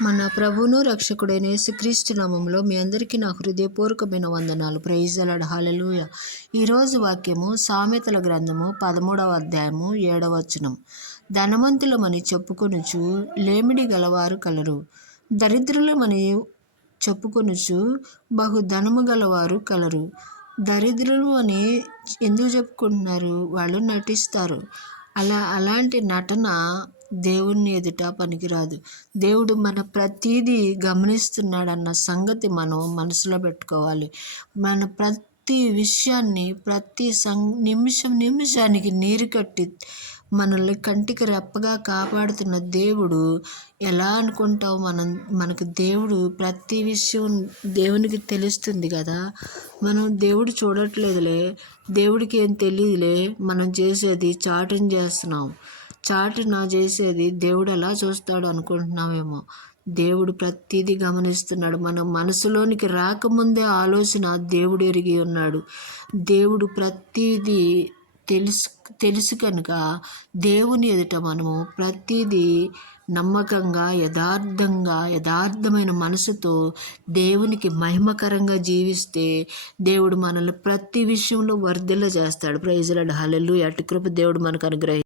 మన ప్రభువును రక్షకుడైన యేసుక్రీస్తు నామములో మీ అందరికీ నా హృదయపూర్వకమైన వందనాలు. Praise the lord. హల్లెలూయా. ఈరోజు వాక్యము సామెతల గ్రంథము 13వ అధ్యాయము 7వ వచనం. ధనవంతులమని చెప్పుకొనుచు లేమిడి గలవారు కలరు, దరిద్రులమని చెప్పుకొనుచు బహు ధనము గలవారు కలరు. దరిద్రులు అని ఎందుకు చెప్పుకుంటున్నారు? వాళ్ళు నటిస్తారు. అలాంటి నటన దేవుని ఎదుట పనికిరాదు. దేవుడు మన ప్రతిదీ గమనిస్తున్నాడన్న సంగతి మనం మనసులో పెట్టుకోవాలి. మన ప్రతి విషయాన్ని ప్రతి నిమిషానికి నీరు కట్టి మనల్ని కంటికి రెప్పగా కాపాడుతున్న దేవుడు ఎలా అనుకుంటావు? మనకు దేవుడు ప్రతి విషయం దేవునికి తెలుస్తుంది కదా. మనం దేవుడు చూడట్లేదులే, దేవుడికి ఏం తెలియదులే, మనం చేసేది చాటుని చేస్తున్నాం, చాటున చేసేది దేవుడు ఎలా చూస్తాడు అనుకుంటున్నామేమో. దేవుడు ప్రతిదీ గమనిస్తున్నాడు. మన మనసులోనికి రాకముందే ఆలోచన దేవుడు ఎరిగి ఉన్నాడు. దేవుడు ప్రతిదీ తెలుసు కనుక దేవుని ఎదుట మనము ప్రతిదీ నమ్మకంగా యథార్థమైన మనసుతో దేవునికి మహిమకరంగా జీవిస్తే దేవుడు మనల్ని ప్రతి విషయంలో వర్ధిల్ల చేస్తాడు. Praise the lord. హల్లెలూయా. అటు కృప దేవుడు మనకు అనుగ్రహిస్తాడు.